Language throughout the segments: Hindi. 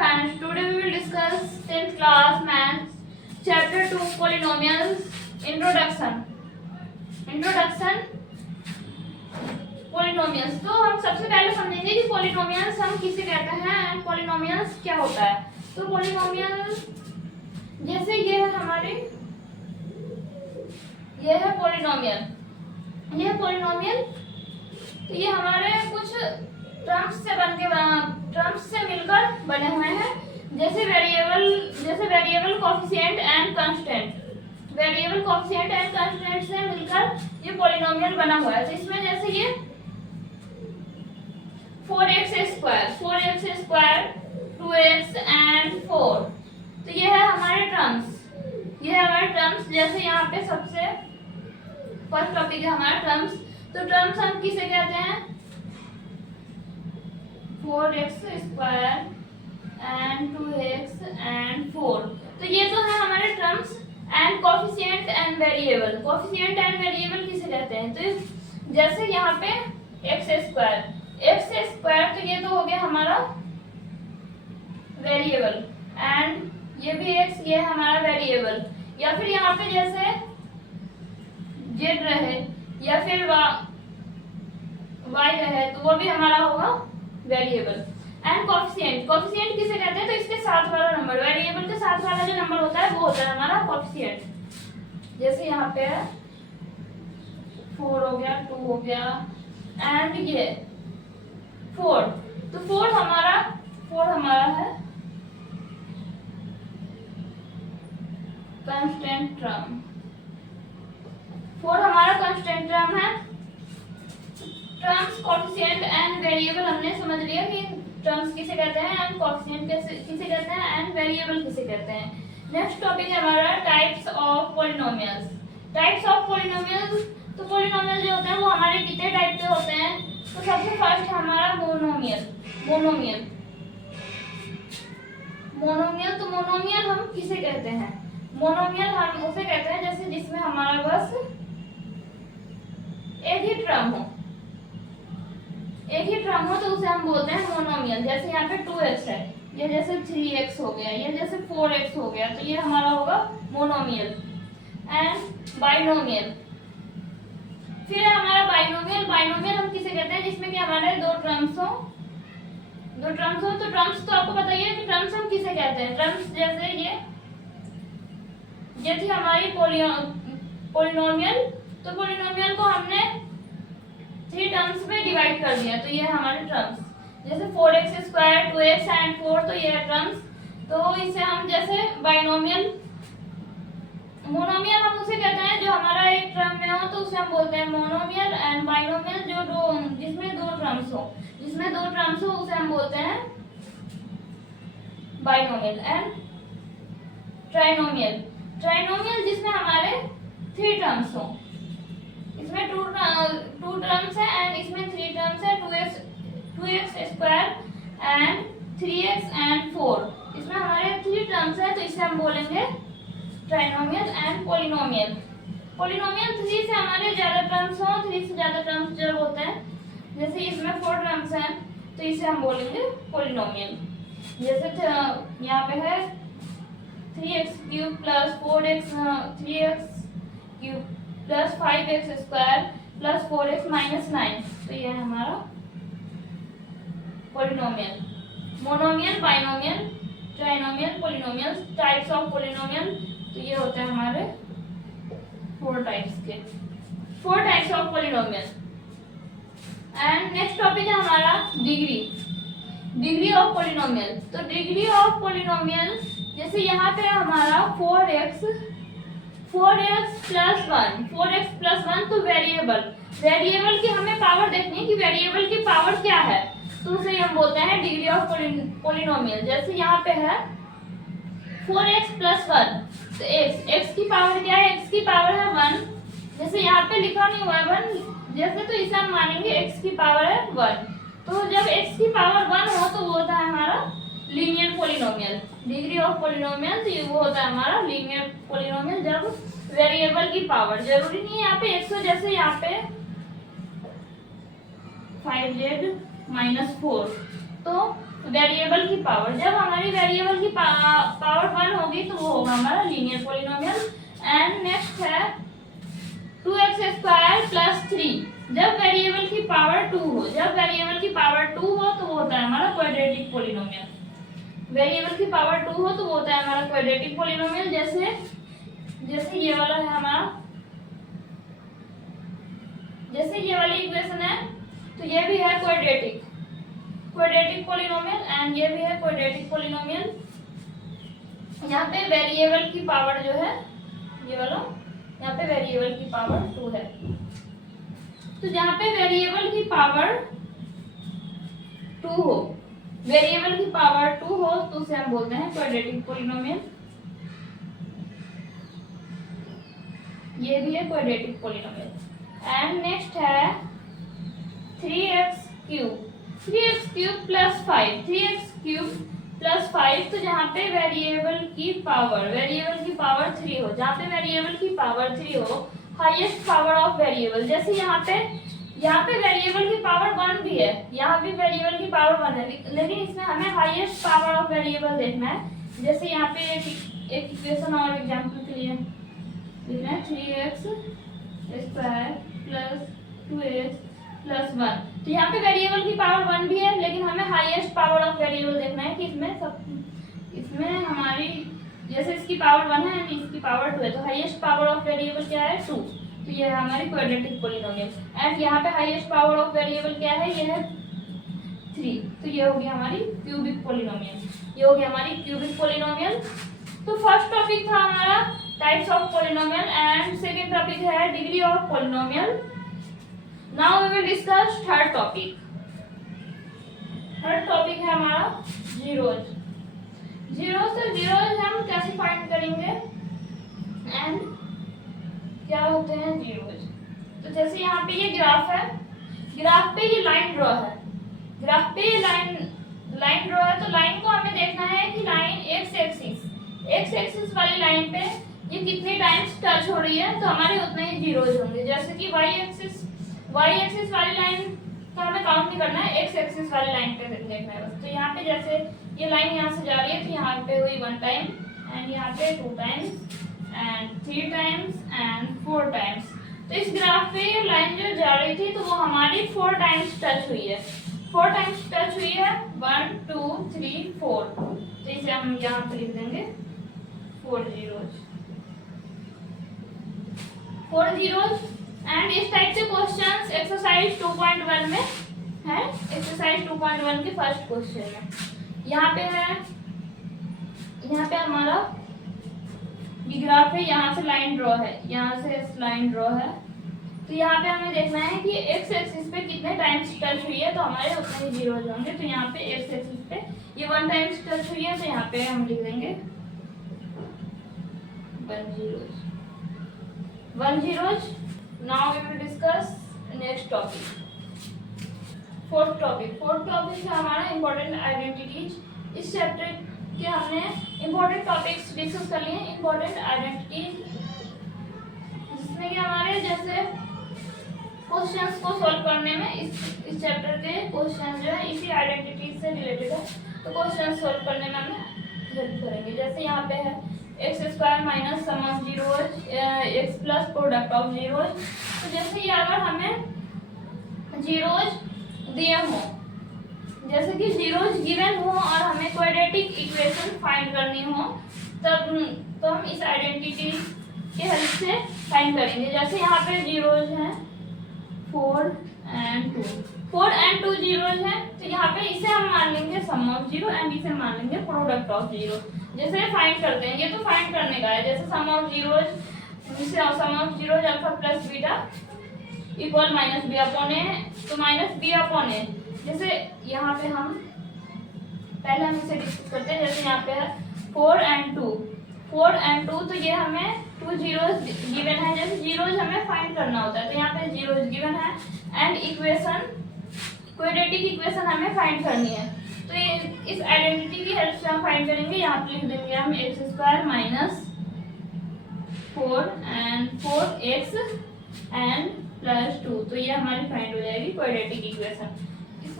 friends, today we will discuss 10th class maths chapter 2 polynomials introduction polynomials। तो हम सबसे पहले समझेंगे कि polynomials हम किसे कहते हैं एंड polynomials क्या होता है। तो polynomial जैसे ये है हमारे, ये है polynomial, ये है polynomial। तो ये हमारे कुछ टर्म्स से मिलकर बने हुए हैं, जैसे variable coefficient and constant. Variable coefficient and constant से मिलकर ये पॉलिनोमियल बना हुआ है। तो इसमें जैसे ये 4x² 2x एंड 4, तो ये है हमारे टर्म्स। जैसे यहाँ पे सबसे फर्स्ट टॉपिक है हमारा टर्म्स। तो टर्म्स हम किसे कहते हैं? 4x² and 2x and 4। तो ये तो है हमारे terms. And coefficient and variable किसे कहते हैं? तो जैसे यहाँ पे x² तो ये तो हो गया हमारा वेरिएबल, एंड ये भी x, ये हमारा वेरिएबल। या फिर यहाँ पे जैसे z रहे या फिर y रहे, तो वो भी हमारा होगा वेरिएबल। एंड कोफिशिएंट किसे कहते हैं? तो इसके साथ वाला नंबर, वेरिएबल के साथ वाला जो नंबर होता है वो होता है हमारा कोफिशिएंट। जैसे यहाँ पे है 4 हो गया, 2 हो गया, एंड ये 4। तो 4 हमारा है कांस्टेंट टर्म। 4 हमारा कांस्टेंट टर्म है। टर्म्स, कोफिशिएंट एंड वेरिएबल हमने समझ लिया कि टर्म्स किसे कहते हैं एंड कोफिशिएंट किसे कहते हैं एंड वेरिएबल किसे कहते हैं। नेक्स्ट टॉपिक है हमारा types of polynomials. Types of polynomials, तो पॉलिनोमियल जो होते हैं वो हमारे कितने टाइप के होते हैं? तो सबसे फर्स्ट है हमारा मोनोमियल। तो मोनोमियल हम किसे कहते हैं? मोनोमियल हम उसे कहते हैं जैसे जिसमें हमारा बस एक ही टर्म हो, तो उसे हम बोलते हैं मोनोमियल। जैसे यहाँ पे 2x है, ये जैसे 3x हो गया, ये जैसे 4x हो गया, तो ये हमारा होगा मोनोमियल। एंड बाइनोमियल, फिर है हमारा बाइनोमियल हम किसे कहते हैं? जिसमें कि हमारे दो टर्म्स हो। तो टर्म्स तो आपको पता ही है कि टर्म्स हम किसे कहते हैं। टर्म्स जैसे ये थी हमारी पॉलिनोमियल। तो पॉलिनोमियल को हमने 3 टर्म्स में डिवाइड कर दिया, तो ये है हमारे टर्म्स। जैसे 4x², 2x एंड 4, तो ये है टर्म्स। तो इसे हम जैसे मोनोमियल हम उसे कहते हैं जो हमारा एक टर्म में हो, तो उसे हम बोलते हैं मोनोमियल। एंड बाइनोमियल जिसमें दो टर्म्स हो उसे हम बोलते हैं बाइनोमियल। एंड ट्राइनोमियल जिसमें हमारे 3 टर्म्स हो। इसमें 2 टर्म्स है एंड इसमें 3 टर्म्स है, 2x² एंड 3x एंड 4। इसमें हमारे 3 टर्म्स है, तो इसे हम बोलेंगे ट्राइनोमियल। एंड पॉलिनोमियल 3 से हमारे ज्यादा टर्म्स हो, 3 से ज्यादा टर्म्स जब होते हैं, जैसे इसमें 4 टर्म्स हैं, तो इसे हम बोलेंगे पॉलिनोमियल। जैसे यहाँ पे है 3x³ plus 3x³ plus 5x² plus 4x - 9, तो ये है हमारा polynomial. Monomial, binomial, trinomial, polynomial. Types of polynomial, तो ये होते हैं हमारे 4 types of polynomial. And next topic है हमारा डिग्री ऑफ पॉलिनोमियल। तो डिग्री ऑफ पॉलिनोमियल जैसे यहाँ पे हमारा 4x प्लस 1, तो वेरिएबल की हमें पावर देखनी है कि वेरिएबल की पावर क्या है, तो उसे हम बोलते हैं डिग्री ऑफ पॉलिनोमियल। जैसे यहाँ पे है 4x प्लस 1, तो x की पावर क्या है? x की पावर है 1। जैसे यहाँ पे लिखा नहीं हुआ है 1, जैसे, तो इसे हम मानेंगे x की पावर है 1। तो जब x की पावर 1 हो तो वो होता है हमारा linear polynomial. Degree of polynomial तो वो होता है हमारा लीनियर पॉलिनोमियल जब वेरिएबल की पावर, जरूरी नहीं है यहाँ पे 100, जैसे यहाँ पे 5z - 4, तो वेरिएबल की पावर, जब हमारी भी वेरिएबल की पावर 1 होगी तो वो होगा हमारा लीनियर पॉलिनोमियल। एंड नेक्स्ट है 2x² प्लस 3। जब वेरिएबल की पावर 2 हो, जब वेरिएबल की पावर 2 हो तो वो होता है हमारा क्वाड्रेटिक पॉलिनोमियल। वेरिएबल की पावर 2 हो तो वो होता है हमारा क्वाड्रेटिक पॉलिनोमियल। जैसे ये वाला है हमारा, जैसे ये वाली इक्वेशन है तो ये भी है क्वाड्रेटिक पॉलिनोमियल एंड ये भी है क्वाड्रेटिक पॉलिनोमियल। यहाँ पे वेरिएबल की पावर जो है ये वाला, यहाँ पे वेरिएबल की पावर 2 है। तो जहाँ पे वेरिएबल की पावर 2 हो, वेरिएबल की पावर 2 हो तो उसे हम बोलते हैं क्वाड्रेटिक पॉलिनोमियल। ये भी है क्वाड्रेटिक पॉलिनोमियल। एंड नेक्स्ट है 3x³ प्लस 5। 3x³ प्लस 5, तो जहाँ पे वेरिएबल की पावर 3 हो, जहाँ पे वेरिएबल की पावर 3 हो, हाईएस्ट पावर ऑफ वेरिएबल। जैसे यहाँ पे वेरिएबल की पावर 1 भी है, यहाँ भी वेरिएबल की पावर 1 है, लेकिन इसमें हमें हाईएस्ट पावर ऑफ वेरिएबल देखना है। जैसे यहाँ पे एक इक्वेशन और एग्जांपल के लिए लिखना है 3x² प्लस 2x प्लस 1। तो यहाँ पे वेरिएबल की पावर 1 भी है, लेकिन हमें हाईएस्ट पावर ऑफ वेरिएबल देखना है कि इसमें हमारी, जैसे इसकी पावर 1 है एंड इसकी पावर 2 है, तो हाईएस्ट पावर ऑफ वेरिएबल क्या है 2। तो ये है हमारी क्वाड्रेटिक पॉलिनोमियल। एंड यहाँ पे हाईएस्ट पावर ऑफ वेरिएबल क्या है, ये है 3। तो ये होगी हमारी क्यूबिक पॉलिनोमियल, ये होगी हमारी क्यूबिक पॉलिनोमियल। तो फर्स्ट टॉपिक था हमारा types of polynomial and second topic है degree of polynomial. Now we will discuss third topic. Third topic है हमारा जीरोज। जीरोज हम कैसे फाइंड करेंगे एंड क्या होते हैं जीरोज। तो जैसे यहाँ पे ये ग्राफ है, ग्राफ पे ये लाइन ड्रॉ है, ग्राफ पे ये लाइन ड्रॉ है। तो लाइन को हमें देखना है कि लाइन एक्स एक्सिस वाली लाइन पे ये कितने टाइम्स टच हो रही है, तो हमारे उतने ही जीरोज होंगे। जैसे कि वाई एक्सिस वाली लाइन का हमें काउंट नहीं करना है, एक्स एक्सिस वाली लाइन पे देखना है बस। तो यहाँ पे जैसे ये लाइन यहाँ से जा रही है तो यहाँ पे हुई 1 टाइम एंड यहाँ पे 2 times and 3 times and 4 times. तो इस ग्राफ पे ये लाइन जो जा रही थी तो वो हमारी 4 टाइम्स टच हुई है, 4 टाइम्स टच हुई है, 1 2 3 4। तो इसे हम यहाँ पे लिख देंगे 4 जीरोज। एंड इस टाइप के क्वेश्चंस एक्सरसाइज 2.1 में है, एक्सरसाइज 2.1 के फर्स्ट क्वेश्चन में यहाँ पे है, यहाँ पे हमारा ये ग्राफ है, यहाँ से लाइन ड्रॉ है, यहाँ से लाइन ड्रॉ है। तो यहाँ पे हमें देखना है कि एक्स एक्सिस पे कितने टाइम्स टच हुई है, तो हमारे उतने ही जीरोज होंगे। तो यहाँ पे एक्स एक्सिस पे ये 1 टाइम्स टच हुई है, तो यहाँ पे हम लिख देंगे 1 zeros. Now we will discuss next topic, fourth topic है हमारा इंपॉर्टेंट आइडेंटिटीज। इस चैप्टर के हमने इंपॉर्टेंट टॉपिक्स डिस्कस कर लिए, इंपॉर्टेंट आइडेंटिटीज, जिसमें कि हमारे जैसे क्वेश्चंस को सॉल्व करने में इस चैप्टर के क्वेश्चन जो है इसी आइडेंटिटीज से रिलेटेड है, तो क्वेश्चन सॉल्व करने में हमें हेल्प करेंगे। जैसे यहाँ पे है x² minus sum of zeros x plus product of zeros. तो जैसे ये अगर हमें जीरोज दिए हो, जैसे कि जीरोज गिवन हो और हमें क्वाड्रेटिक इक्वेशन फाइंड करनी हो, तब तो हम इस आइडेंटिटी के हेल्प से फाइंड करेंगे। जैसे यहाँ पे जीरोज हैं 4 and 2 जीरोज हैं, तो यहाँ पे इसे हम मान लेंगे सम ऑफ जीरो एंड इसे मान लेंगे प्रोडक्ट ऑफ जीरो। जैसे फाइंड करते हैं, ये तो फाइंड करने का है। जैसे sum of zeros alpha plus beta equal minus b upon a, तो माइनस बी अपॉन ए। जैसे यहाँ पे हम पहले हम इसे डिस्कस करते हैं। जैसे यहाँ पे है 4 and 2, तो ये हमें 2 जीरोज गिवन है। जैसे जीरोज हमें फाइंड करना होता है, तो यहाँ पे जीरोज गिवन है एंड इक्वेशन क्वाड्रेटिक इक्वेशन हमें फाइंड करनी है। तो ये इस आइडेंटिटी की हेल्प से हम फाइंड करेंगे। यहाँ पे लिख देंगे हम x² minus 4 and 4x and plus 2, तो ये हमारी फाइंड हो जाएगी क्वाड्रेटिक इक्वेशन।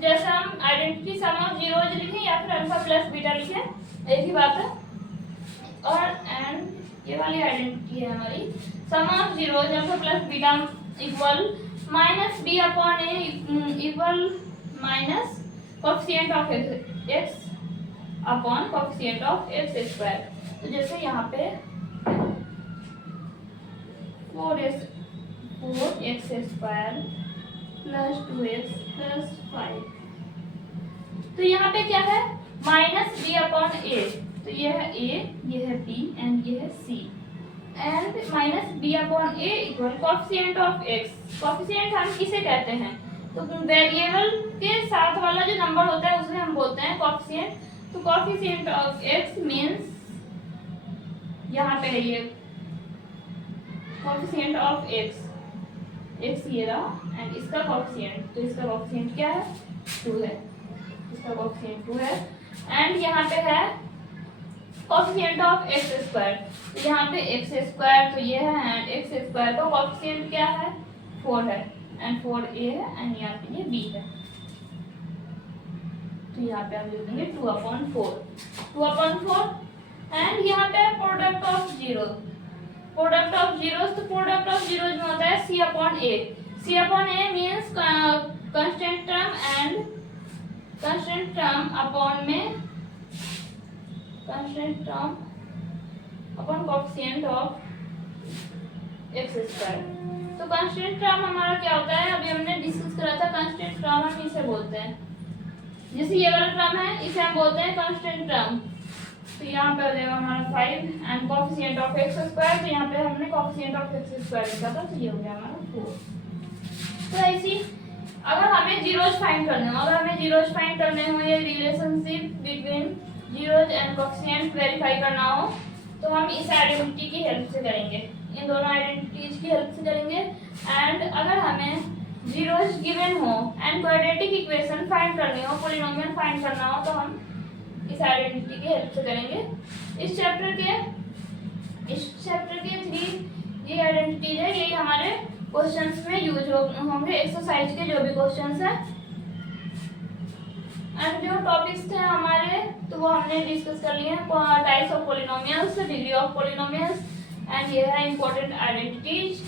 जैसे हम आइडेंटिटी सम ऑफ जीरोज लिखें या फिर अल्फा प्लस बीटा लिखें, एक ही बात है। और एंड ये वाली आइडेंटिटी है हमारी, सम ऑफ जीरो जब से plus beta equal minus b upon a equal minus coefficient of x upon coefficient of x square. तो जैसे यहाँ पे 4x square plus 2x plus 5, तो यहाँ पे क्या है माइनस बी अपॉन ए, तो ये है a, ये है b एंड ये है c, and minus b upon a equal coefficient of x। Coefficient हम किसे कहते हैं, तो वेरिएबल के साथ वाला जो नंबर होता है उसे हम बोलते हैं कोएफिशिएंट। तो कोएफिशिएंट ऑफ x मींस यहाँ पे है ये कोएफिशिएंट ऑफ x ये रहा एंड इसका कोएफिशिएंट, तो इसका कोएफिशिएंट क्या है 2 है, इसका कोएफिशिएंट 2 है एंड यहाँ पे है कोएफिशिएंट ऑफ एक्स स्क्वायर, तो यहाँ पे एक्स स्क्वायर तो ये है एंड एक्स स्क्वायर का कोएफिशिएंट क्या है 4 है एंड 4a है एंड यहाँ पे ये b है, तो यहाँ पे हम लिख देंगे 2/4 एंड यहाँ पे product of zero, product of zeros, तो प्रोडक्ट ऑफ जीरोस में होता है c upon a means constant term and constant term upon में constant term upon coefficient of x square. तो कांस्टेंट टर्म हमारा क्या होता है, अभी हमने डिस्कस करा था, कांस्टेंट टर्म हम इसे बोलते हैं, जैसे ये वाला टर्म है इसे हम बोलते हैं कांस्टेंट टर्म। तो यहाँ पे हो जाएगा हमारा 5 and coefficient of x square, तो यहाँ पे हमने कोएफिशिएंट ऑफ एक्स स्क्वायर लिखा था, तो ये हो गया हमारा 4। तो ऐसी अगर हमें जीरोज फाइंड करने हो, अगर हमें जीरोज फाइंड करने हो या relationship between zeros and coefficient verify करना हो, तो हम इस आइडेंटिटी की हेल्प से करेंगे, इन दोनों आइडेंटिटीज की हेल्प से करेंगे। एंड अगर हमें जीरोज गिवन हो एंड क्वाड्रेटिक इक्वेशन फाइंड करनी हो, पॉलिनोमियल फाइंड करना हो, तो हम इस आइडेंटिटी की हेल्प से करेंगे। इस चैप्टर के 3 ये आइडेंटिटीज है, यही हमारे क्वेश्चंस में यूज होंगे, एक्सरसाइज के जो भी क्वेश्चंस हैं। एंड जो टॉपिक्स थे हमारे तो वो हमने डिस्कस कर लिए हैं, types of polynomials, degree of polynomials and ये है इंपॉर्टेंट आइडेंटिटीज।